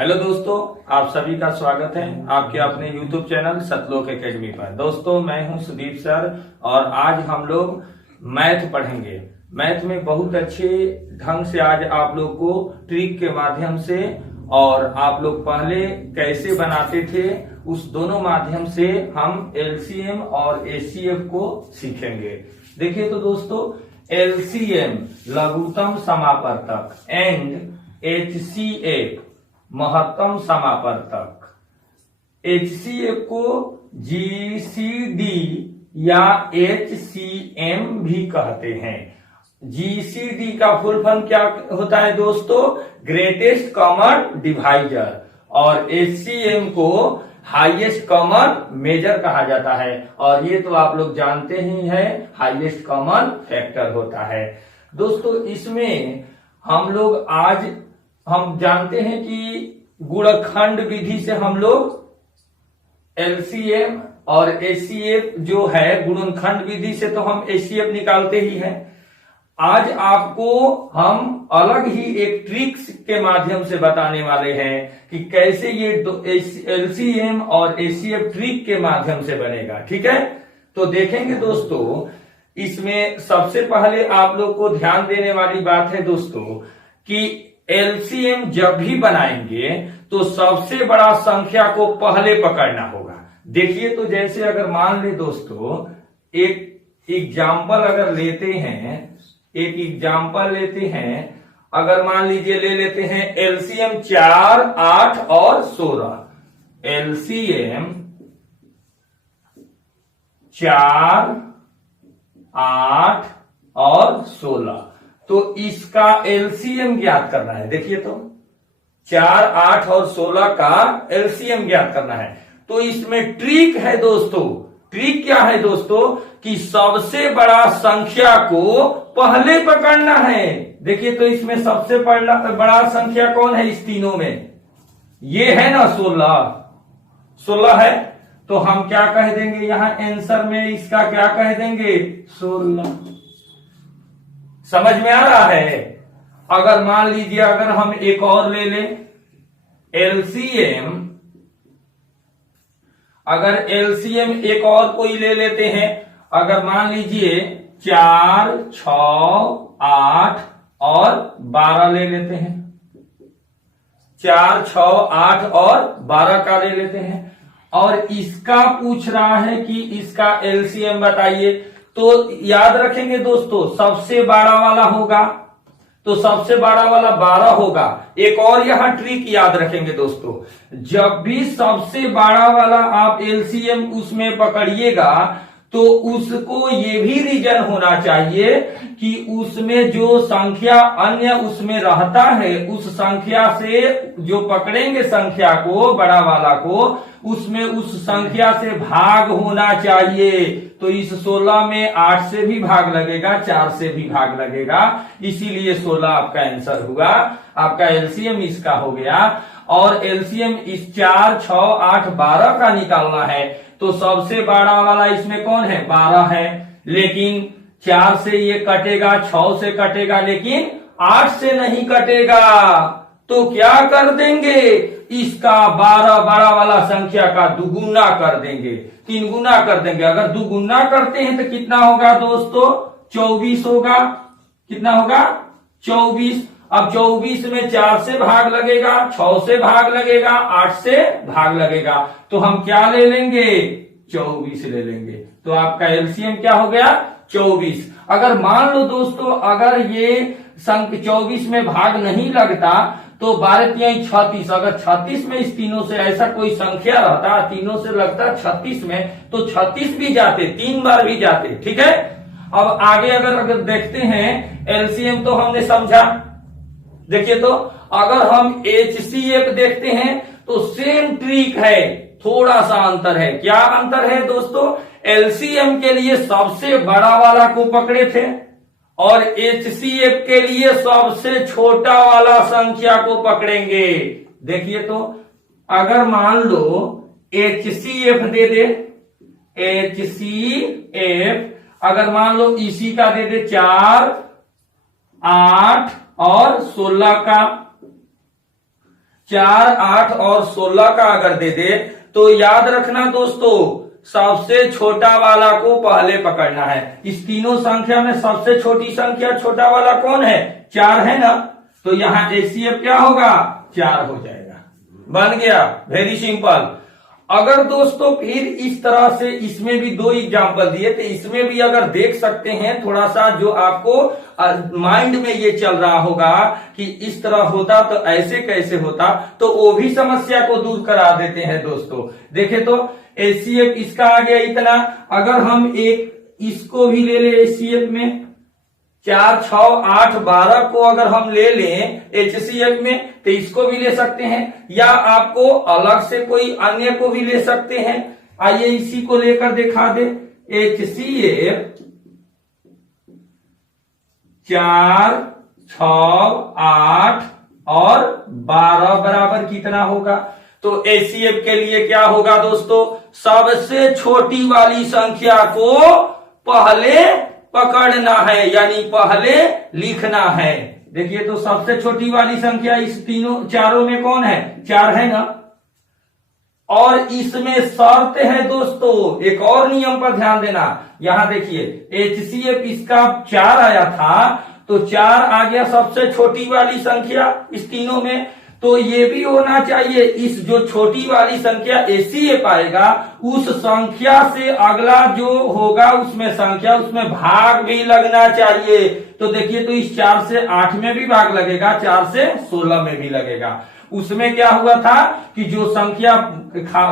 Hello दोस्तों, आप सभी का स्वागत है आपके अपने यूट्यूब चैनल सतलोक एकेडमी पर। दोस्तों, मैं हूं सुदीप सर और आज हम लोग मैथ पढ़ेंगे। मैथ में बहुत अच्छे ढंग से आज आप लोग को ट्रिक के माध्यम से और आप लोग पहले कैसे बनाते थे उस दोनों माध्यम से हम एलसीएम और एचसीएफ को सीखेंगे। देखिए तो दोस्तों, एलसीएम लघुत्तम समापवर्तक एंड एचसीएफ महत्तम समापवर्तक। एचसीएफ को जीसीडी या एचसीएम भी कहते हैं। जीसीडी का फुल फॉर्म क्या होता है दोस्तों? Greatest common divisor. और एचसीएम को हाईएस्ट कॉमन मेजर कहा जाता है और ये तो आप लोग जानते ही हैं, हाईएस्ट कॉमन फैक्टर होता है। दोस्तों, इसमें हम लोग आज हम जानते हैं कि गुणनखंड विधि से हम लोग एलसीएम और एचसीएफ जो है, गुणनखंड विधि से तो हम एचसीएफ निकालते ही हैं। आज आपको हम अलग ही एक ट्रिक्स के माध्यम से बताने वाले हैं कि कैसे ये एलसीएम और एचसीएफ ट्रिक के माध्यम से बनेगा। ठीक है, तो देखेंगे दोस्तों। इसमें सबसे पहले आप लोग को ध्यान देने वाली बात है दोस्तों कि एलसीएम जब भी बनाएंगे तो सबसे बड़ा संख्या को पहले पकड़ना होगा। देखिए तो, जैसे अगर मान ले दोस्तों, एक एग्जाम्पल अगर लेते हैं, अगर मान लीजिए ले लेते हैं एलसीएम 4, 8 और 16। एलसीएम 4, 8 और 16, तो इसका एलसीएम ज्ञात करना है। देखिए तो 4, 8 और 16 का एलसीएम ज्ञात करना है। तो इसमें ट्रिक है दोस्तों। ट्रिक क्या है दोस्तों? कि सबसे बड़ा संख्या को पहले पकड़ना है। देखिए तो, इसमें सबसे बड़ा संख्या कौन है इस तीनों में? ये है ना 16 है। तो हम क्या कह देंगे यहां आंसर में? इसका क्या कह देंगे? 16। समझ में आ रहा है? अगर मान लीजिए, अगर हम एक और ले लें एलसीएम, अगर एलसीएम एक और कोई ले लेते हैं, अगर मान लीजिए 4, 6, 8 और 12 ले लेते हैं। 4, 6, 8 और 12 का ले लेते हैं और इसका पूछ रहा है कि इसका एलसीएम बताइए। तो याद रखेंगे दोस्तों, सबसे बड़ा वाला होगा तो सबसे बड़ा वाला 12 होगा। एक और यहां ट्रिक याद रखेंगे दोस्तों, जब भी सबसे बड़ा वाला आप एलसीएम उसमें पकड़िएगा तो उसको ये भी रीजन होना चाहिए कि उसमें जो संख्या अन्य उसमें रहता है, उस संख्या से जो पकड़ेंगे संख्या को, बड़ा वाला को, उसमें उस संख्या से भाग होना चाहिए। तो इस 16 में 8 से भी भाग लगेगा, 4 से भी भाग लगेगा, इसीलिए 16 आपका आंसर हुआ। आपका एलसीएम इसका हो गया। और एलसीएम इस 4, 6, 8, 12 का निकालना है तो सबसे बड़ा वाला इसमें कौन है? 12 है। लेकिन 4 से ये कटेगा, 6 से कटेगा, लेकिन 8 से नहीं कटेगा। तो क्या कर देंगे? इसका 12 बड़ा वाला संख्या का दुगुना कर देंगे, 3 गुना कर देंगे। अगर दुगुना करते हैं तो कितना होगा दोस्तों? 24 होगा। कितना होगा? 24। अब 24 में 4 से भाग लगेगा, 6 से भाग लगेगा, 8 से भाग लगेगा, तो हम क्या ले लेंगे? 24 ले लेंगे। तो आपका एलसीएम क्या हो गया? 24। अगर मान लो दोस्तों, अगर ये 24 में भाग नहीं लगता तो 12 3 36, अगर 36 में इस तीनों से ऐसा कोई संख्या रहता, तीनों से लगता 36 में, तो 36 भी जाते, 3 बार भी जाते। ठीक है, अब आगे अगर देखते हैं, एलसीएम तो हमने समझा। देखिए तो, अगर हम एचसीएफ देखते हैं तो सेम ट्रिक है, थोड़ा सा अंतर है। क्या अंतर है दोस्तों? एलसीएम के लिए सबसे बड़ा वाला को पकड़े थे और एचसीएफ के लिए सबसे छोटा वाला संख्या को पकड़ेंगे। देखिए तो, अगर मान लो एचसीएफ दे दे, एचसीएफ अगर मान लो इसी का दे दे 4, 8 और 16 का, 4, 8 और 16 का अगर दे दे तो याद रखना दोस्तों, सबसे छोटा वाला को पहले पकड़ना है। इस तीनों संख्या में सबसे छोटी संख्या छोटा वाला कौन है? 4 है ना, तो यहां HCF क्या होगा? 4 हो जाएगा। बन गया, वेरी सिंपल। अगर दोस्तों फिर इस तरह से इसमें भी 2 एग्जाम्पल दिए, तो इसमें भी अगर देख सकते हैं थोड़ा सा, जो आपको माइंड में ये चल रहा होगा कि इस तरह होता तो ऐसे कैसे होता, तो वो भी समस्या को दूर करा देते हैं दोस्तों। देखे तो HCF इसका आ गया इतना। अगर हम एक इसको भी ले ले HCF में, 4, 6, 8, 12 को अगर हम ले लें HCF में, तो इसको भी ले सकते हैं, या आपको अलग से कोई अन्य को भी ले सकते हैं। आइए इसी को लेकर दिखा दे। HCF 4, 6, 8 और 12 बराबर कितना होगा? तो HCF के लिए क्या होगा दोस्तों? सबसे छोटी वाली संख्या को पहले पकड़ना है, यानी पहले लिखना है। देखिए तो सबसे छोटी वाली संख्या इस चारों में कौन है? 4 है ना। और इसमें शर्त है दोस्तों, एक और नियम पर ध्यान देना। यहां देखिए HCF इसका 4 आया था, तो 4 आ गया सबसे छोटी वाली संख्या इस तीनों में, तो ये भी होना चाहिए इस जो छोटी वाली संख्या HCF आएगा, उस संख्या से अगला जो होगा उसमें संख्या, उसमें भाग भी लगना चाहिए। तो देखिए तो इस 4 से 8 में भी भाग लगेगा, 4 से 16 में भी लगेगा। उसमें क्या हुआ था कि जो संख्या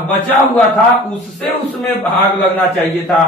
बचा हुआ था उससे उसमें भाग लगना चाहिए था,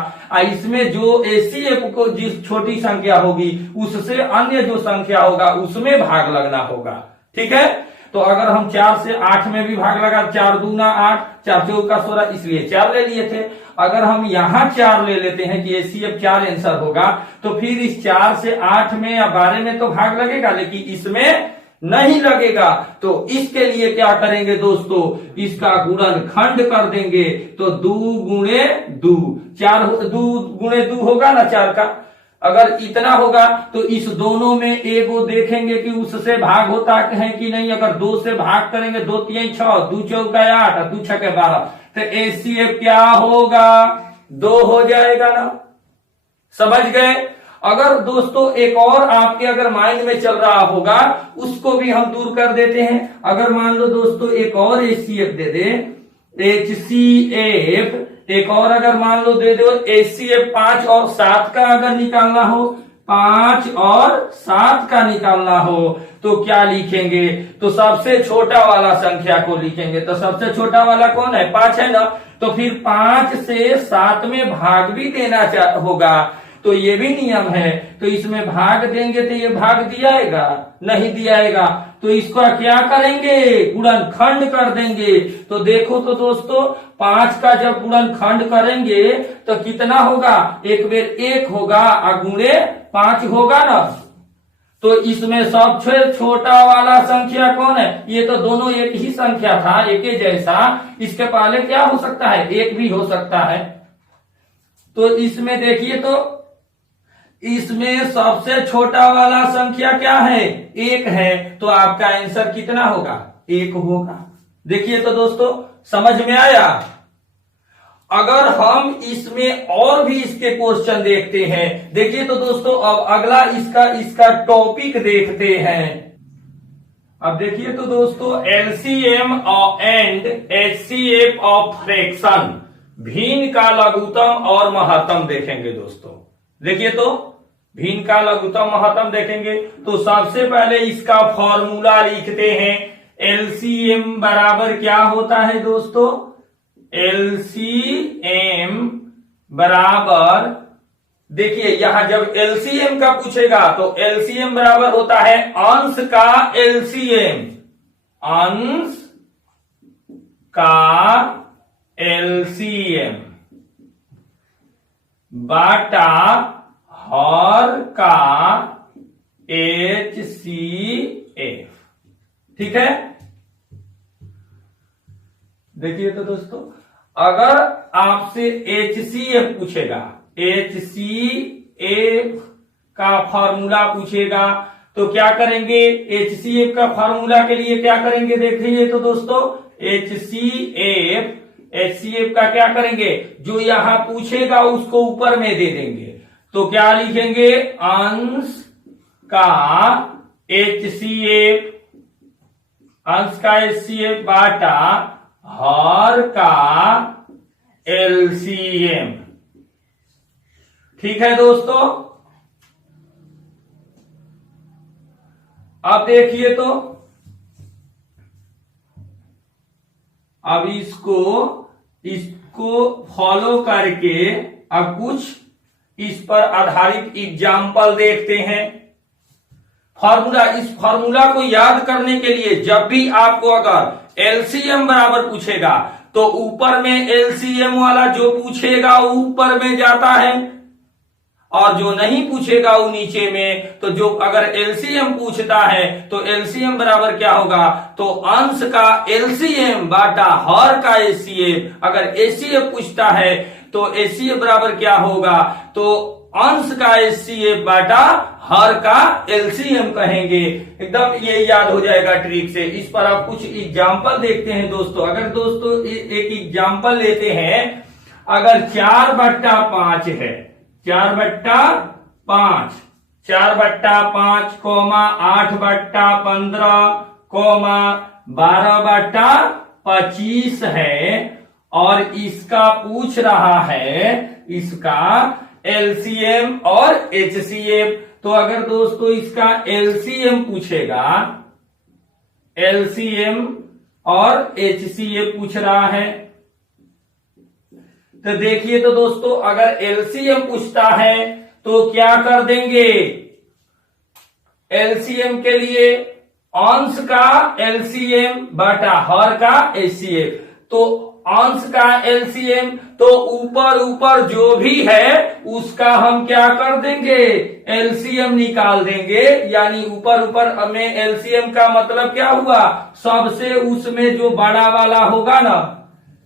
इसमें जो HCF को जिस छोटी संख्या होगी उससे अन्य जो संख्या होगा उसमें भाग लगना होगा। ठीक है, तो अगर हम 4 से 8 में भी भाग लगा, 4 दूना 8, 4 चौका 16, इसलिए 4 ले लिए थे। अगर हम यहां 4 ले लेते हैं कि HCF 4 आंसर होगा, तो फिर इस 4 से 8 में या 12 में तो भाग लगेगा, लेकिन इसमें नहीं लगेगा। तो इसके लिए क्या करेंगे दोस्तों? इसका गुणनखंड कर देंगे। तो 2 गुणे 2, 4 2 गुणे 2 होगा ना 4 का। अगर इतना होगा तो इस दोनों में एक वो देखेंगे कि उससे भाग होता है कि नहीं। अगर 2 से भाग करेंगे, 2 3 6, 2 चौका 8, 2 छक्के 12, तो HCF क्या होगा? 2 हो जाएगा ना। समझ गए? अगर दोस्तों एक और आपके अगर माइंड में चल रहा होगा, उसको भी हम दूर कर देते हैं। अगर मान लो दोस्तों एक और HCF दे दे, HCF एक और अगर मान लो दे दो HCF 5 और 7 का अगर निकालना हो, 5 और 7 का निकालना हो, तो क्या लिखेंगे? तो सबसे छोटा वाला संख्या को लिखेंगे। तो सबसे छोटा वाला कौन है? 5 है ना। तो फिर 5 से 7 में भाग भी देना होगा, तो ये भी नियम है। तो इसमें भाग देंगे तो ये भाग दियाएगा? नहीं दियाएगा। तो इसका क्या करेंगे? गुणनखंड कर देंगे। तो देखो तो दोस्तों 5 का जब गुणनखंड करेंगे तो कितना होगा? 1 बेर 1 होगा और गुणे 5 होगा ना। तो इसमें सबसे छोटा वाला संख्या कौन है? ये तो दोनों एक ही संख्या था, एक ही जैसा। इसके पहले क्या हो सकता है? 1 भी हो सकता है। तो इसमें देखिए तो इसमें सबसे छोटा वाला संख्या क्या है? 1 है। तो आपका आंसर कितना होगा? 1 होगा। देखिए तो दोस्तों समझ में आया। अगर हम इसमें और भी इसके क्वेश्चन देखते हैं, देखिए तो दोस्तों अब अगला इसका टॉपिक देखते हैं। अब देखिए तो दोस्तों LCM and HCF of fraction, भिन्न का लघुत्तम और महत्तम देखेंगे दोस्तों। देखिए तो भिन्न का लघुत्तम महत्तम देखेंगे। तो सबसे पहले इसका फॉर्मूला लिखते हैं। LCM बराबर क्या होता है दोस्तों? LCM बराबर, देखिए यहां जब LCM का पूछेगा तो LCM बराबर होता है अंश का LCM, अंश का LCM बाटा हर का HCF। ठीक है, देखिए तो दोस्तों अगर आपसे HCF पूछेगा, HCF का फॉर्मूला पूछेगा, तो क्या करेंगे, HCF का फॉर्मूला के लिए क्या करेंगे देखिए तो दोस्तों, HCF का क्या करेंगे, जो यहां पूछेगा उसको ऊपर में दे देंगे। तो क्या लिखेंगे, अंश का HCF बाटा हर का LCM। ठीक है दोस्तों, अब देखिए तो अब इसको फॉलो करके अब कुछ इस पर आधारित एग्जाम्पल देखते हैं। इस फॉर्मूला को याद करने के लिए जब भी आपको अगर एलसीएम बराबर पूछेगा तो ऊपर में एलसीएम वाला जो पूछेगा वो ऊपर में जाता है, और जो नहीं पूछेगा वो नीचे में। तो जो अगर एलसीएम पूछता है तो एलसीएम बराबर क्या होगा, तो अंश का एलसीएम बाटा हर का एचसीएफ। अगर एचसीएफ पूछता है तो एचसीएफ बराबर क्या होगा, तो अंश का एचसीएफ बाटा हर का एलसीएम कहेंगे। एकदम ये याद हो जाएगा ट्रिक से। इस पर आप कुछ एग्जाम्पल देखते हैं दोस्तों। अगर दोस्तों एक एग्जाम्पल लेते हैं, अगर 4/5 है, 4/5, 4/5, 8/15, 12/25 है, और इसका पूछ रहा है इसका एलसीएम और एचसीएफ। तो अगर दोस्तों इसका एलसीएम पूछेगा, एलसीएम और एचसीएफ पूछ रहा है, तो देखिए तो दोस्तों अगर एलसीएम पूछता है तो क्या कर देंगे, एलसीएम के लिए अंश का एलसीएम बाटा हर का एचसीएफ। तो अंश का एलसीएम तो ऊपर जो भी है उसका हम क्या कर देंगे, एलसीएम निकाल देंगे। यानी ऊपर में एलसीएम का मतलब क्या हुआ, सबसे उसमें जो बड़ा वाला होगा ना,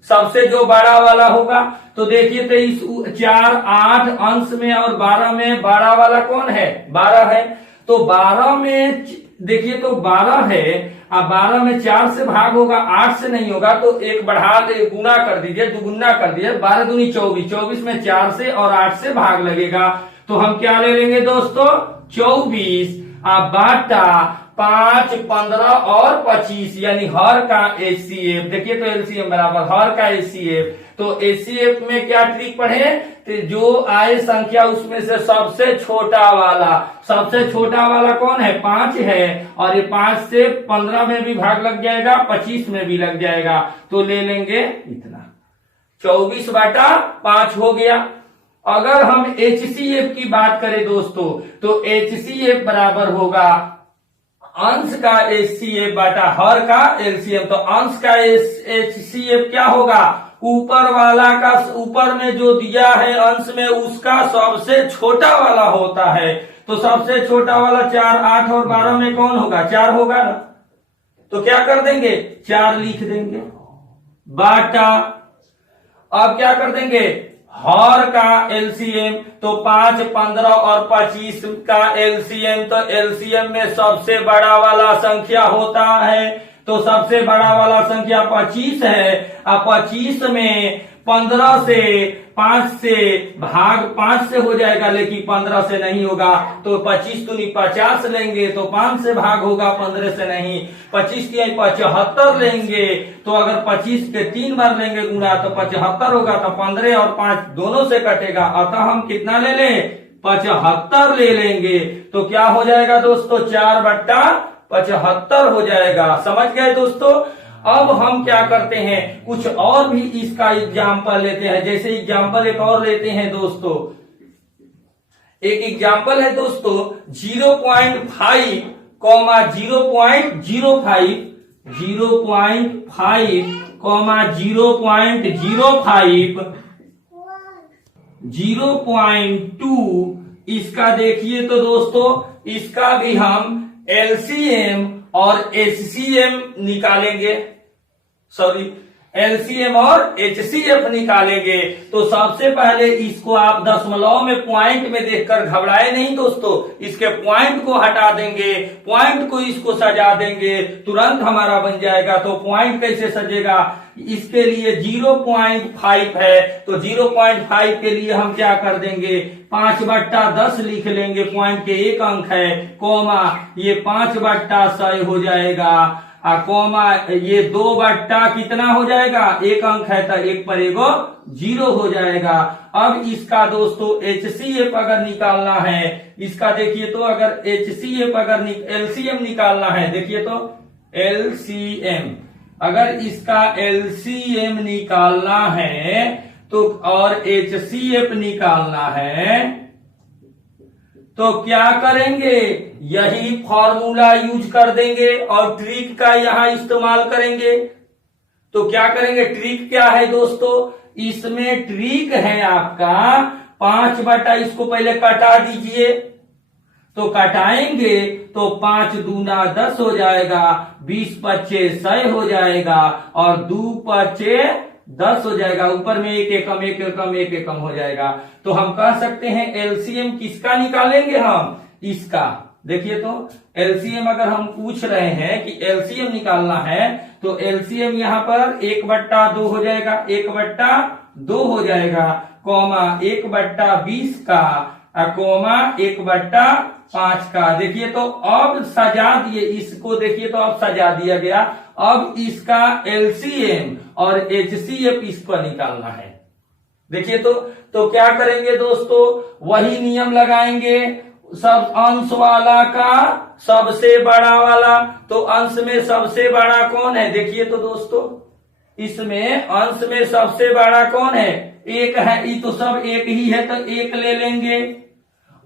सबसे जो बड़ा वाला होगा। तो देखिए तो इस 4, 8 अंश में और 12 में बड़ा वाला कौन है, 12 है। तो 12 में देखिए तो 12 है, अब 12 में 4 से भाग होगा, 8 से नहीं होगा। तो एक बढ़ा दे, गुना कर दीजिए, दुगुना कर दीजिए, 12 दूनी 24, 24 में 4 से और 8 से भाग लगेगा। तो हम क्या ले लेंगे दोस्तों, 24 बाटा 5, 15 और 25, यानी हर का एचसीएफ। देखिए तो एलसीएम बराबर हर का एचसीएफ। तो एचसीएफ में क्या ट्रिक पढ़े, तो जो आए संख्या उसमें से सबसे छोटा वाला कौन है, 5 है, और ये 5 से 15 में भी भाग लग जाएगा, 25 में भी लग जाएगा। तो ले लेंगे इतना, 24/5 हो गया। अगर हम एचसीएफ की बात करें दोस्तों, तो एचसीएफ बराबर होगा अंश का एचसीएफ बाटा हर का एलसीएम। तो अंश का एचसीएफ क्या होगा, ऊपर वाला का, ऊपर में जो दिया है अंश में उसका सबसे छोटा वाला होता है। तो सबसे छोटा वाला 4, 8 और 12 में कौन होगा, 4 होगा ना। तो क्या कर देंगे, 4 लिख देंगे बाटा, अब क्या कर देंगे, हर का एलसीएम। तो 5, 15 और 25 का एलसीएम। तो एलसीएम में सबसे बड़ा वाला संख्या होता है, तो सबसे बड़ा वाला संख्या 25 है। अब 25 में 15 से 5 से भाग 5 से हो जाएगा, लेकिन 15 से नहीं होगा। तो 25 दूनी 50 लेंगे, तो 5 से भाग होगा, 15 से नहीं। 25 की 75 लेंगे, तो अगर 25 के 3 बार लेंगे गुणा तो 75 होगा। तो 15 और 5 दोनों से कटेगा, अतः हम कितना ले लें, 75 ले लेंगे। तो क्या हो जाएगा दोस्तों, 4/75 हो जाएगा। समझ गए दोस्तों। अब हम क्या करते हैं, कुछ और भी इसका एग्जाम्पल लेते हैं। जैसे एग्जाम्पल एक और लेते हैं दोस्तों, एक एग्जाम्पल है दोस्तों 0.5, 0.05, 0.5, 0.02। इसका देखिए तो दोस्तों, इसका भी हम एलसीएम और एचसीएम निकालेंगे, एलसीएम और एचसीएफ निकालेंगे। तो सबसे पहले इसको आप दशमलव में पॉइंट में देखकर घबराए नहीं दोस्तों, इसके पॉइंट को हटा देंगे, पॉइंट को इसको सजा देंगे, तुरंत हमारा बन जाएगा। तो पॉइंट कैसे सजेगा, इसके लिए 0.5 है, तो 0.5 के लिए हम क्या कर देंगे, 5/10 लिख लेंगे, पॉइंट के एक अंक है, कोमा ये 5/100 हो जाएगा, कोमा ये 2 कितना हो जाएगा, एक अंक है तो एक पर एगो 0 हो जाएगा। अब इसका दोस्तों एचसीएफ अगर निकालना है, इसका देखिए तो अगर एचसीएफ अगर एलसीएम निकालना है, देखिए तो एलसीएम, अगर इसका एलसीएम निकालना है तो और एचसीएफ निकालना है तो क्या करेंगे, यही फॉर्मूला यूज कर देंगे और ट्रिक का यहां इस्तेमाल करेंगे। तो क्या करेंगे, ट्रिक क्या है दोस्तों, इसमें ट्रिक है आपका 5 इसको पहले कटा दीजिए, तो कटाएंगे तो 5 दूना 10 हो जाएगा, 20 पच्चे 100 हो जाएगा और 2 पच्चे 10 हो जाएगा, ऊपर में एक एकम एक एकम एक एकम हो जाएगा। तो हम कह सकते हैं एलसीएम किसका निकालेंगे, हम इसका। देखिए तो एलसीएम अगर हम पूछ रहे हैं कि एलसीएम निकालना है तो एलसीएम यहाँ पर 1/2 हो जाएगा, 1/2 हो जाएगा, कॉमा 1/20 का, कोमा 1/5 का। देखिए तो अब सजा दिए इसको, देखिए तो अब सजा दिया गया। अब इसका एलसीएम और एचसीएफ इसको निकालना है। देखिए तो क्या करेंगे दोस्तों, वही नियम लगाएंगे, सब अंश वाला का सबसे बड़ा वाला, तो अंश में सबसे बड़ा कौन है, देखिए तो दोस्तों इसमें अंश में सबसे बड़ा कौन है, एक है, ये तो सब एक ही है तो एक ले लेंगे।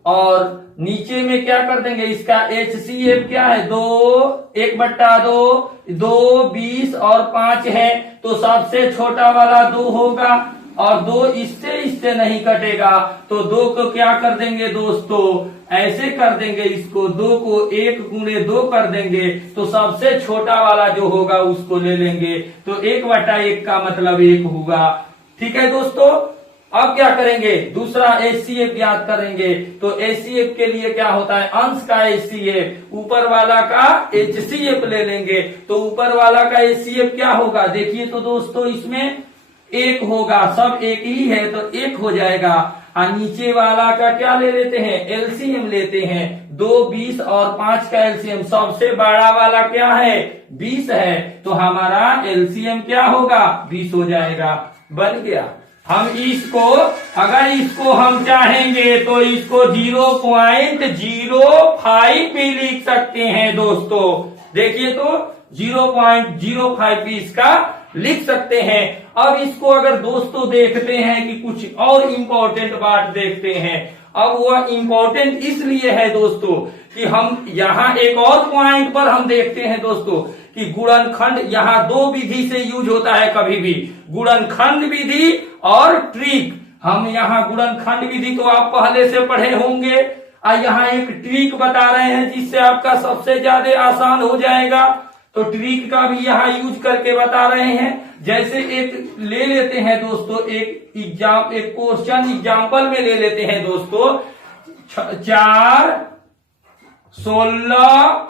और नीचे में क्या कर देंगे, इसका एचसीएफ क्या है, 2, 1/2, 2, 20 और 5 है, तो सबसे छोटा वाला 2 होगा और 2 इससे नहीं कटेगा, तो 2 को क्या कर देंगे दोस्तों, ऐसे कर देंगे, इसको 2 को 1 गुणे 2 कर देंगे, तो सबसे छोटा वाला जो होगा उसको ले लेंगे, तो 1/1 का मतलब 1 होगा। ठीक है दोस्तों, अब क्या करेंगे, दूसरा एचसीएफ ज्ञात करेंगे। तो एचसीएफ के लिए क्या होता है, अंश का एचसीएफ, ऊपर वाला का एचसीएफ ले लेंगे, तो ऊपर वाला का एचसीएफ क्या होगा, देखिए तो दोस्तों इसमें 1 होगा, सब एक ही है तो 1 हो जाएगा। और नीचे वाला का क्या ले लेते हैं, एलसीएम लेते हैं, 2, 20 और 5 का एलसीएम, सबसे बड़ा वाला क्या है, 20 है, तो हमारा एलसीएम क्या होगा, 20 हो जाएगा, बन गया। हम इसको अगर इसको हम चाहेंगे तो इसको 0.05 भी लिख सकते हैं दोस्तों। देखिए तो 0.05 भी इसका लिख सकते हैं। अब इसको अगर दोस्तों देखते हैं कि कुछ और इम्पोर्टेंट बात देखते हैं, अब वह इम्पोर्टेंट इसलिए है दोस्तों कि हम यहाँ एक और पॉइंट पर हम देखते हैं दोस्तों कि गुणनखंड यहाँ 2 विधि से यूज होता है कभी भी, गुणनखंड विधि और ट्रिक। हम यहाँ गुणनखंड विधि तो आप पहले से पढ़े होंगे, और यहाँ एक ट्रिक बता रहे हैं जिससे आपका सबसे ज्यादा आसान हो जाएगा। तो ट्रिक का भी यहाँ यूज करके बता रहे हैं। जैसे एक ले लेते हैं दोस्तों, एक क्वेश्चन एग्जाम्पल में ले लेते हैं दोस्तों, 4, 16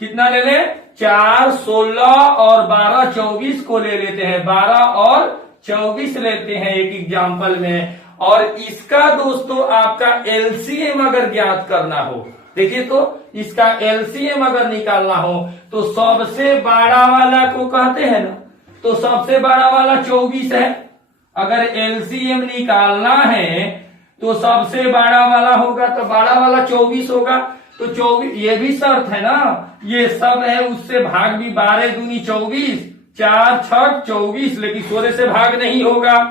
कितना ले ले, 4, 16 और 12, 24 को ले लेते हैं, 12 और 24 लेते हैं एक एग्जाम्पल में। और इसका दोस्तों आपका एलसीएम अगर ज्ञात करना हो, देखिए तो इसका एलसीएम अगर निकालना हो तो सबसे बड़ा वाला को कहते हैं ना, तो सबसे बड़ा वाला 24 है। अगर एलसीएम निकालना है तो सबसे बड़ा वाला होगा, तो बड़ा वाला 24 होगा, तो 24 ये भी शर्त है ना, ये सब है, उससे भाग भी, 12 दूनी 24, 4 6 24, लेकिन 16 से भाग नहीं होगा,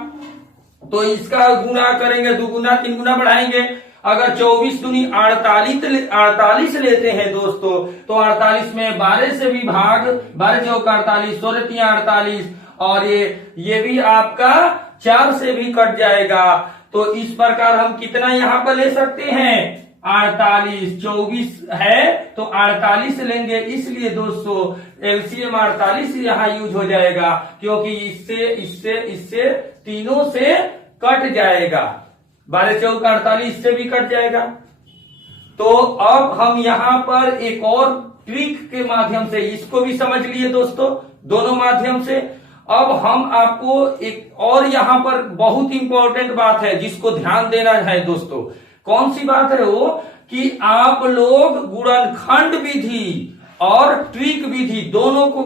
तो इसका गुना करेंगे, 2 गुना 3 गुना बढ़ाएंगे। अगर 24 दूनी 48 लेते हैं दोस्तों, तो 48 में 12 से भी भाग, 12 चौक 48, 16 3 48, और ये भी आपका 4 से भी कट जाएगा। तो इस प्रकार हम कितना यहाँ पर ले सकते हैं, 48, 24 है तो 48 लेंगे, इसलिए दोस्तों एलसीएम 48 यहाँ यूज हो जाएगा, क्योंकि इससे इससे इससे तीनों से कट जाएगा। 12 चौका 48 इससे भी कट जाएगा। तो अब हम यहाँ पर एक और ट्रिक के माध्यम से इसको भी समझ लिए दोस्तों, दोनों माध्यम से। अब हम आपको एक और यहाँ पर बहुत इंपॉर्टेंट बात है जिसको ध्यान देना है दोस्तों। कौन सी बात है वो, कि आप लोग गुणनखंड विधि और ट्रिक विधि दोनों को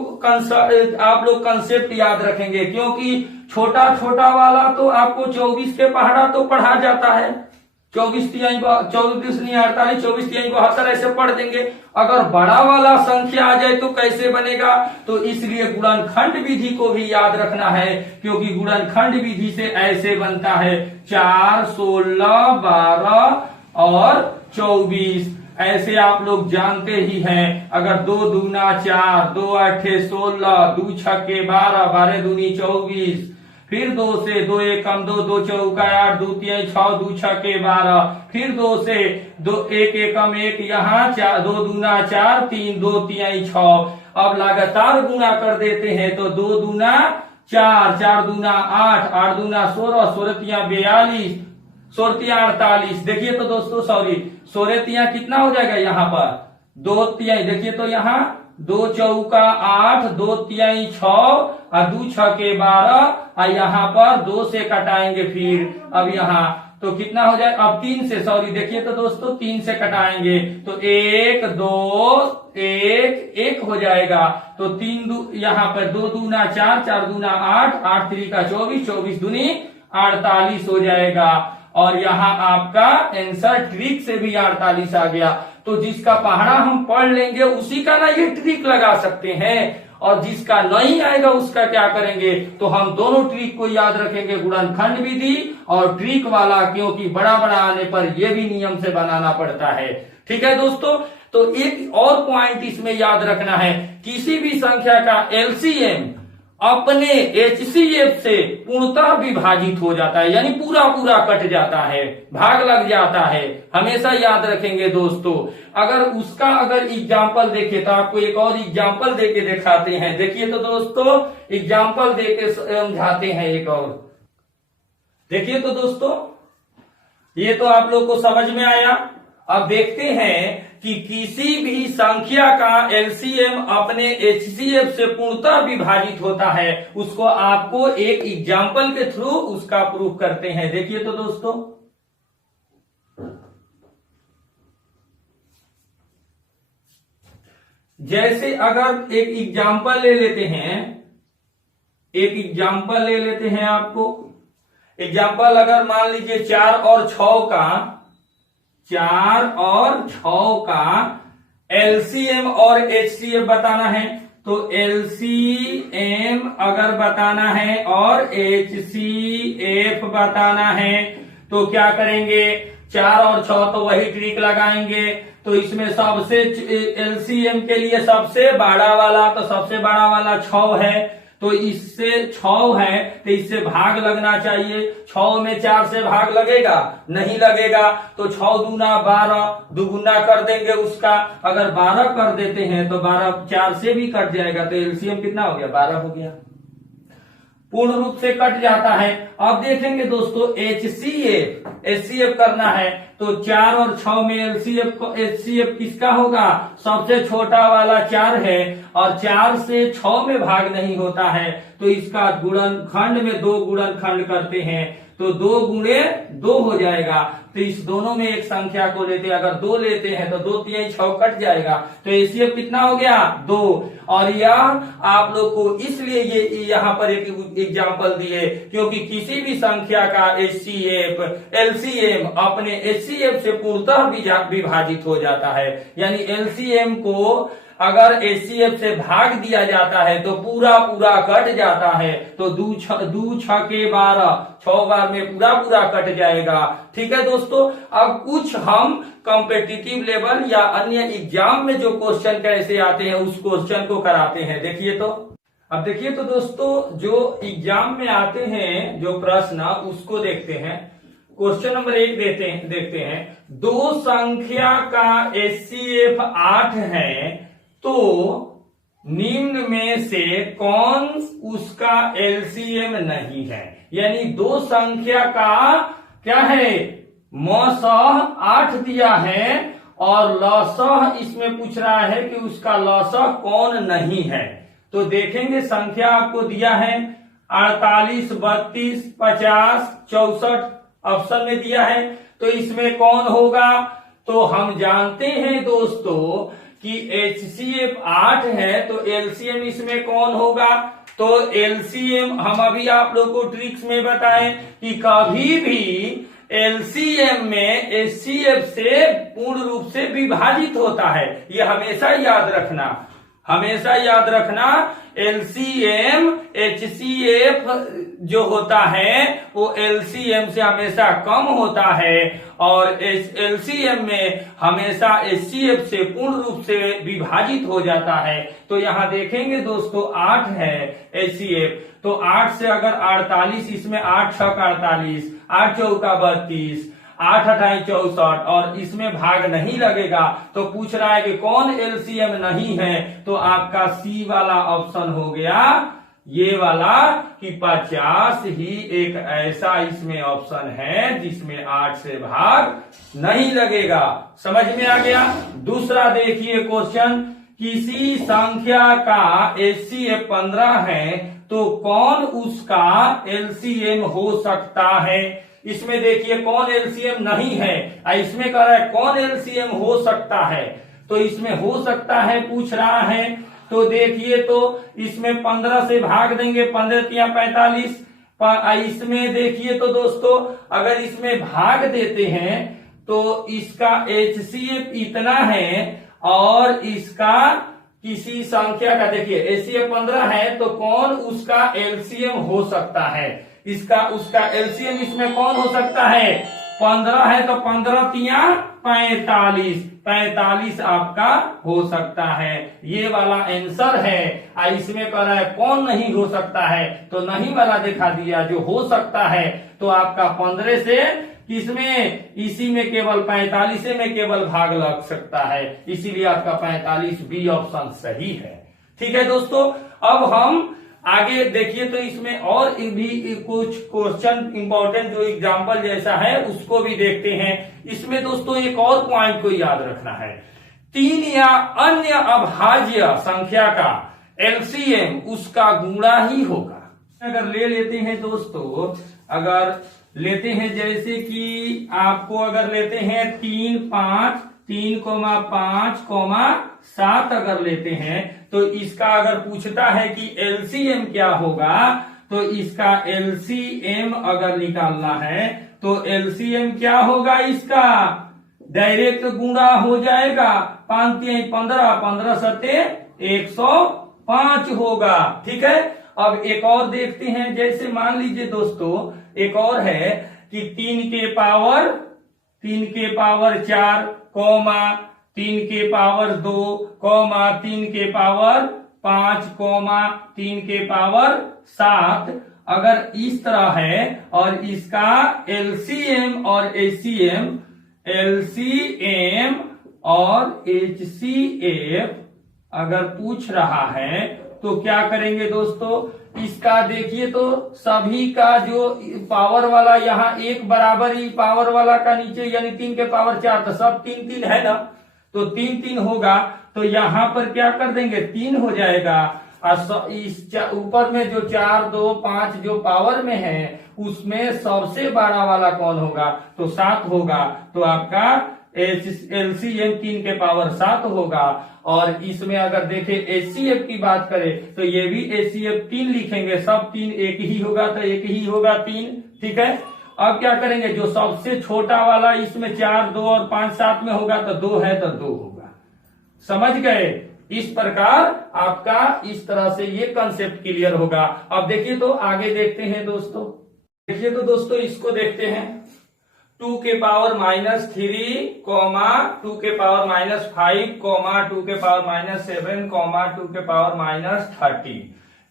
आप लोग कंसेप्ट याद रखेंगे, क्योंकि छोटा छोटा वाला तो आपको 24 के पहाड़ा तो पढ़ा जाता है, 24 तिहाई 24 नहीं 48, 24 तिहाई 72 ऐसे पढ़ देंगे। अगर बड़ा वाला संख्या आ जाए तो कैसे बनेगा, तो इसलिए गुणनखंड विधि को भी याद रखना है, क्योंकि गुणनखंड विधि से ऐसे बनता है 4, 16, 12 और 24। ऐसे आप लोग जानते ही हैं। अगर 2 दूना 4, 2 आठे 16, 2 छक्के 12, 12 दूनी 24, फिर 2 से 2 एकम 2, 2 चौका 8, 2 तिहाई 6, 2 छक्के 12, फिर 2 से 2 1 एकम 1, यहाँ 2 दूना 4, 3 2 तिहाई 6। अब लगातार गुना कर देते हैं तो 2 दूना 4, 4 दूना 8, 8 दूना 16, 16 तिया 42, 16 तिया 48। देखिए तो दोस्तों, सॉरी 16 तिया कितना हो जाएगा यहाँ पर 2 तिहाई, देखिए तो यहाँ 2 चौका 8, 2 तिहाई 6 और 2 छक्के 12, और यहाँ पर 2 से कटाएंगे। फिर अब यहाँ तो कितना हो जाए, अब 3 से, सॉरी देखिए तो दोस्तों 3 से कटाएंगे तो 1 2 1 1 हो जाएगा। तो 3 यहाँ पर 2 दूना 4, 4 दूना 8, 8 3 का 24, 24 दूनी 48 हो जाएगा। और यहाँ आपका आंसर ट्रिक से भी 48 आ गया। तो जिसका पहाड़ा हम पढ़ लेंगे उसी का ना ये ट्रिक लगा सकते हैं, और जिसका नहीं आएगा उसका क्या करेंगे, तो हम दोनों ट्रिक को याद रखेंगे, गुणनखंड विधि और ट्रिक वाला, क्योंकि बड़ा बड़ा आने पर यह भी नियम से बनाना पड़ता है। ठीक है दोस्तों, तो एक और पॉइंट इसमें याद रखना है, किसी भी संख्या का एलसीएम अपने एचसीएफ से पूर्णतः विभाजित हो जाता है, यानी पूरा पूरा कट जाता है, भाग लग जाता है, हमेशा याद रखेंगे दोस्तों। अगर एग्जाम्पल देखे तो आपको एक और एग्जाम्पल देके दिखाते हैं। देखिए तो दोस्तों, एग्जाम्पल देके समझाते हैं एक और। देखिए तो दोस्तों, ये तो आप लोग को समझ में आया। अब देखते हैं कि किसी भी संख्या का एलसीएम अपने एचसीएफ से पूर्णतः विभाजित होता है, उसको आपको एक एग्जाम्पल के थ्रू उसका प्रूफ करते हैं। देखिए तो दोस्तों, जैसे अगर एक एग्जाम्पल ले लेते हैं, आपको एग्जाम्पल अगर मान लीजिए 4 और 6 का एलसीएम और एचसीएफ बताना है, तो एलसीएम अगर बताना है और एचसीएफ बताना है तो क्या करेंगे, 4 और 6 तो वही ट्रिक लगाएंगे। तो इसमें सबसे एलसीएम के लिए सबसे बड़ा वाला, तो सबसे बड़ा वाला 6 है, तो इससे 6 है तो इससे भाग लगना चाहिए। 6 में 4 से भाग लगेगा, नहीं लगेगा, तो 6 दूना 12, दुगुना कर देंगे उसका। अगर 12 कर देते हैं तो 12 4 से भी कट जाएगा, तो एलसीएम कितना हो गया, 12 हो गया, पूर्ण रूप से कट जाता है। अब देखेंगे दोस्तों एचसीएफ करना है, तो 4 और 6 में एचसीएफ किसका होगा, सबसे छोटा वाला 4 है, और 4 से 6 में भाग नहीं होता है, तो इसका गुणनखंड में 2 गुणनखंड करते हैं, तो 2 गुणे 2 हो जाएगा। तो इस दोनों में एक संख्या को लेते हैं, अगर 2 लेते हैं तो 2 तिहाई 6 कट जाएगा, तो एचसीएफ कितना हो गया, 2। और यह आप लोग को इसलिए ये यहाँ पर एक एग्जाम्पल दिए, क्योंकि किसी भी संख्या का एलसीएम अपने एचसीएफ से पूर्णतः विभाजित हो जाता है, यानी एलसीएम को अगर एचसीएफ से भाग दिया जाता है तो पूरा पूरा कट जाता है, तो 2 छक्के 12, 6 बार में पूरा पूरा कट जाएगा। ठीक है दोस्तों, अब कुछ हम कॉम्पिटिटिव लेवल या अन्य एग्जाम में जो क्वेश्चन कैसे आते हैं उस क्वेश्चन को कराते हैं। देखिए तो, अब देखिए तो दोस्तों, जो एग्जाम में आते हैं जो प्रश्न उसको देखते हैं। क्वेश्चन नंबर 1 देखते हैं। दो संख्या का HCF 8 है, तो निम्न में से कौन उसका LCM नहीं है। यानी दो संख्या का क्या है, मसह 8 दिया है और लसह इसमें पूछ रहा है कि उसका लसह कौन नहीं है। तो देखेंगे संख्या आपको दिया है 48, 32, 50, 64 ऑप्शन में दिया है, तो इसमें कौन होगा। तो हम जानते हैं दोस्तों कि HCF 8 है, तो LCM इसमें कौन होगा। तो LCM हम अभी आप लोग को ट्रिक्स में बताएं कि कभी भी LCM में HCF से पूर्ण रूप से विभाजित होता है, ये हमेशा याद रखना, हमेशा याद रखना। LCM HCF जो होता है वो LCM से हमेशा कम होता है और LCM में हमेशा HCF से पूर्ण रूप से विभाजित हो जाता है। तो यहां देखेंगे दोस्तों 8 है HCF, तो 8 से अगर 48, इसमें 8 6 48, 8 चौका 32, 8 28 64 और इसमें भाग नहीं लगेगा, तो पूछ रहा है कि कौन LCM नहीं है। तो आपका C वाला ऑप्शन हो गया ये वाला कि 50 ही एक ऐसा इसमें ऑप्शन है जिसमें 8 से भाग नहीं लगेगा। समझ में आ गया। दूसरा देखिए क्वेश्चन, किसी संख्या का HCF 15 है तो कौन उसका LCM हो सकता है। इसमें देखिए कौन LCM नहीं है, इसमें कह रहा है कौन LCM हो सकता है, तो इसमें हो सकता है पूछ रहा है। तो देखिए तो इसमें 15 से भाग देंगे, 15 या 45। इसमें देखिए तो दोस्तों अगर इसमें भाग देते हैं तो इसका HCF इतना है और इसका किसी संख्या का देखिए HCF 15 है, तो कौन उसका LCM हो सकता है। इसका उसका LCM इसमें कौन हो सकता है, 15 है तो 15 तिया 45, 45 आपका हो सकता है। ये वाला आंसर है। इसमें कह रहा है कौन नहीं हो सकता है, तो नहीं वाला दिखा दिया, जो हो सकता है तो आपका 15 से किसमें, इसी में केवल 45 में केवल भाग लग सकता है, इसीलिए आपका 45 बी ऑप्शन सही है। ठीक है दोस्तों, अब हम आगे देखिए तो इसमें और भी कुछ क्वेश्चन इंपॉर्टेंट जो एग्जांपल जैसा है उसको भी देखते हैं। इसमें दोस्तों एक और पॉइंट को याद रखना है, 3 या अन्य अभाज्य संख्या का LCM उसका गुणा ही होगा। अगर ले लेते हैं दोस्तों, अगर लेते हैं जैसे कि आपको अगर लेते हैं 3 5 3, 5, 7 अगर लेते हैं, तो इसका अगर पूछता है कि LCM क्या होगा, तो इसका LCM अगर निकालना है तो LCM क्या होगा, इसका डायरेक्ट गुणा हो जाएगा। 5 3 15, 15 7 105 होगा। ठीक है, अब एक और देखते हैं, जैसे मान लीजिए दोस्तों एक और है कि 3 के पावर 4, 3 के पावर 2, 3 के पावर 5, 3 के पावर 7 अगर इस तरह है और इसका LCM और HCM, LCM और HCF अगर पूछ रहा है तो क्या करेंगे दोस्तों, इसका देखिए तो सभी का जो पावर वाला यहाँ एक बराबर ही पावर वाला का नीचे यानी 3 के पावर 4, तो सब 3 3 है ना, तो 3 3 होगा, तो यहाँ पर क्या कर देंगे 3 हो जाएगा। और इस ऊपर में जो 4 2 5 जो पावर में है उसमें सबसे बड़ा वाला कौन होगा, तो 7 होगा, तो आपका LCM 3 के पावर 7 होगा। और इसमें अगर देखें HCF की बात करें तो ये भी HCF 3 लिखेंगे, सब 3 एक ही होगा तो एक ही होगा 3। ठीक है, अब क्या करेंगे, जो सबसे छोटा वाला इसमें 4 2 और 5 7 में होगा तो 2 है तो 2 होगा। समझ गए, इस प्रकार आपका इस तरह से ये कंसेप्ट क्लियर होगा। अब देखिए तो आगे देखते हैं दोस्तों, देखिए तो दोस्तों इसको देखते हैं 2 के पावर -3, 2 के पावर -5, 2 के पावर -7, 2 के पावर -30,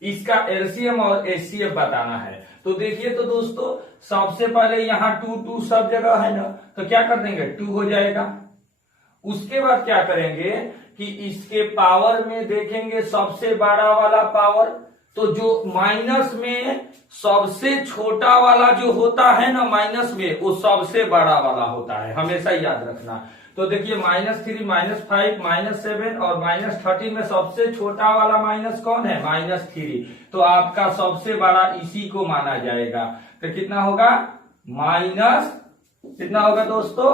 इसका LCM और HCF बताना है। तो देखिए तो दोस्तों सबसे पहले यहाँ 2 2 सब जगह है ना, तो क्या कर देंगे 2 हो जाएगा। उसके बाद क्या करेंगे कि इसके पावर में देखेंगे सबसे बड़ा वाला पावर, तो जो माइनस में सबसे छोटा वाला जो होता है ना माइनस में, वो सबसे बड़ा वाला होता है, हमेशा याद रखना। तो देखिए -3, -5, -7 और -13 में सबसे छोटा वाला माइनस कौन है, -3। तो आपका सबसे बड़ा इसी को माना जाएगा। तो कितना होगा माइनस, कितना होगा दोस्तों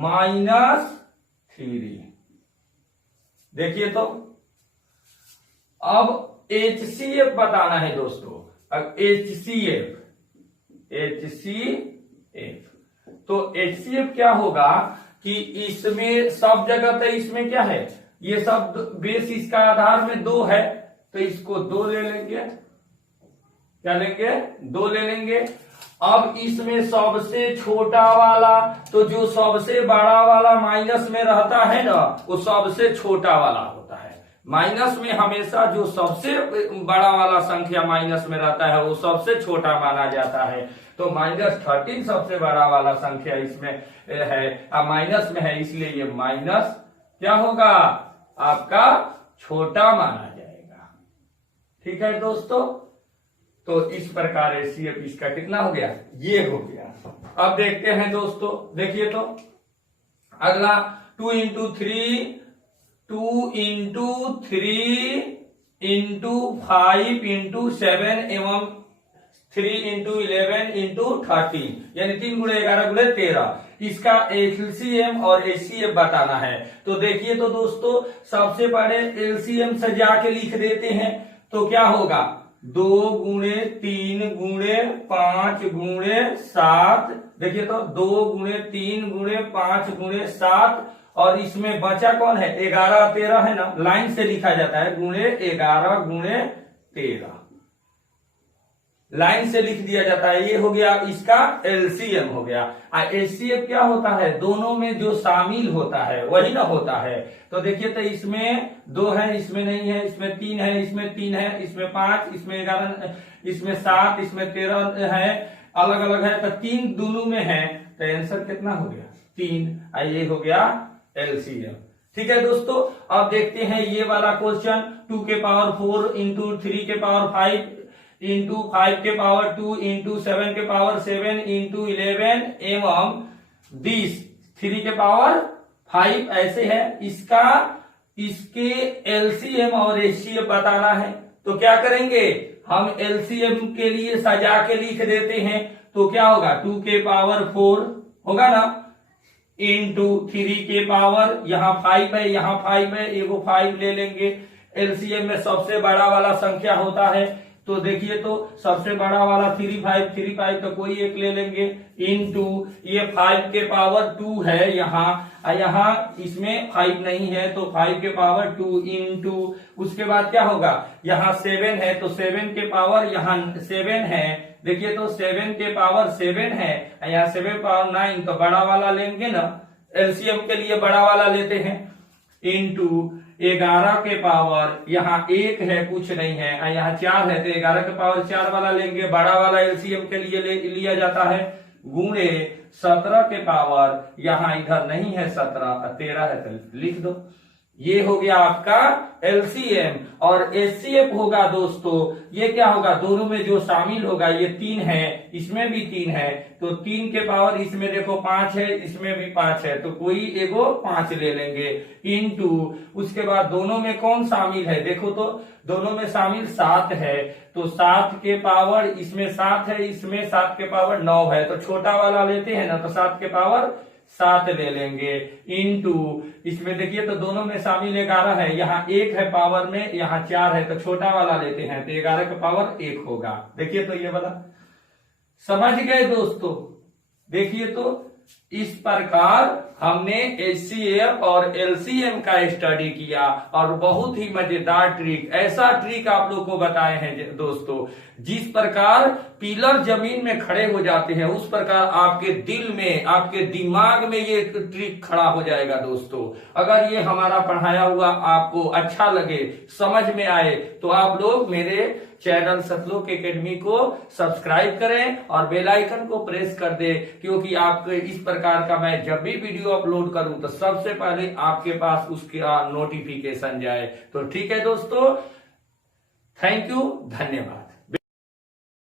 -3। देखिए तो अब HCF बताना है दोस्तों। अब HCF तो HCF क्या होगा कि इसमें सब जगह, तो इसमें क्या है, ये सब बेस इसका आधार में 2 है, तो इसको 2 ले लेंगे। क्या लेंगे 2 ले लेंगे। अब इसमें सबसे छोटा वाला, तो जो सबसे बड़ा वाला माइनस में रहता है ना, वो सबसे छोटा वाला होता है। माइनस में हमेशा जो सबसे बड़ा वाला संख्या माइनस में रहता है वो सबसे छोटा माना जाता है। तो -13 सबसे बड़ा वाला संख्या इसमें है, माइनस में है, इसलिए ये माइनस क्या होगा आपका छोटा माना जाएगा। ठीक है दोस्तों, तो इस प्रकार HCF इसका कितना हो गया, ये हो गया। अब देखते हैं दोस्तों, देखिए तो अगला 2 × 3 2 × 3 × 5 × 7 एवं 3 × 11 × 13 यानी 3 × 11 × 13 इसका LCM और HCF बताना है। तो देखिए तो दोस्तों सबसे पहले LCM सजा के लिख देते हैं। तो क्या होगा 2 × 3 × 5 × 7। देखिए तो 2 × 3 × 5 × 7 और इसमें बचा कौन है 11 13 है ना, लाइन से लिखा जाता है ×11 × 13 लाइन से लिख दिया जाता है। ये हो गया इसका LCM हो गया। HCF क्या होता है, दोनों में जो शामिल होता है वही ना होता है। तो देखिए तो इसमें 2 है, इसमें नहीं है, इसमें 3 है, इसमें 3 है, इसमें 5, इसमें 11, इसमें 7, इसमें 13 है, अलग अलग है, तो 3 दोनों में है। तो आंसर कितना हो गया 3। ये हो गया LCM। ठीक है दोस्तों, अब देखते हैं ये वाला क्वेश्चन 2 के पावर 4 × 3 के पावर 5 × 5 के पावर 2 × 7 के पावर 7 × 11 एवं 3 के पावर 5 ऐसे है। इसके LCM और HCF बताना है। तो क्या करेंगे हम LCM के लिए सजा के लिख देते हैं। तो क्या होगा 2 के पावर 4 होगा ना × 3 के पावर, यहाँ 5 है, यहाँ 5 है, एगो 5 ले लेंगे। LCM में सबसे बड़ा वाला संख्या होता है। तो देखिए तो सबसे बड़ा वाला 3 5 तो कोई एक ले लेंगे × ये 5 के पावर 2 है, यहाँ इसमें 5 नहीं है तो 5 के पावर 2 × उसके बाद क्या होगा यहाँ 7 है तो 7 के पावर यहाँ 7 है। देखिए तो 7 के पावर 7 है, यहाँ 7 पावर 9 तो बड़ा वाला लेंगे ना, LCM के लिए बड़ा वाला लेते हैं × 11 के पावर यहाँ 1 है, कुछ नहीं है, यहाँ 4 है तो 11 के पावर 4 वाला लेंगे, बड़ा वाला LCM के लिए लिया जाता है × 17 के पावर यहाँ इधर नहीं है 17 13 है तो लिख दो। ये हो गया आपका LCM। और HCF होगा दोस्तों, ये क्या होगा दोनों में जो शामिल होगा, ये 3 है, इसमें भी 3 है, तो 3 के पावर इसमें देखो 5 है, इसमें भी 5 है, तो कोई एगो 5 ले लेंगे × उसके बाद दोनों में कौन शामिल है, देखो तो दोनों में शामिल 7 है, तो 7 के पावर इसमें 7 है, इसमें 7 के पावर 9 है, तो छोटा वाला लेते हैं ना, तो 7 के पावर 7 ले लेंगे × इसमें देखिए तो दोनों में शामिल 11 है, यहाँ 1 है पावर में, यहाँ 4 है, तो छोटा वाला लेते हैं तो 11 का पावर 1 होगा। देखिए तो ये वाला समझ गए दोस्तों। देखिए तो इस प्रकार हमने HCF और LCM का स्टडी किया और बहुत ही मजेदार ट्रिक, ऐसा ट्रिक आप लोग को बताए हैं दोस्तों, जिस प्रकार पिलर जमीन में खड़े हो जाते हैं उस प्रकार आपके दिल में, आपके दिमाग में ये ट्रिक खड़ा हो जाएगा दोस्तों। अगर ये हमारा पढ़ाया हुआ आपको अच्छा लगे, समझ में आए, तो आप लोग मेरे चैनल सतलोक एकेडमी को सब्सक्राइब करें और बेल आइकन को प्रेस कर दे, क्योंकि आपको इस प्रकार का मैं जब भी वीडियो अपलोड करूं तो सबसे पहले आपके पास उसका नोटिफिकेशन जाए। तो ठीक है दोस्तों, थैंक यू, धन्यवाद।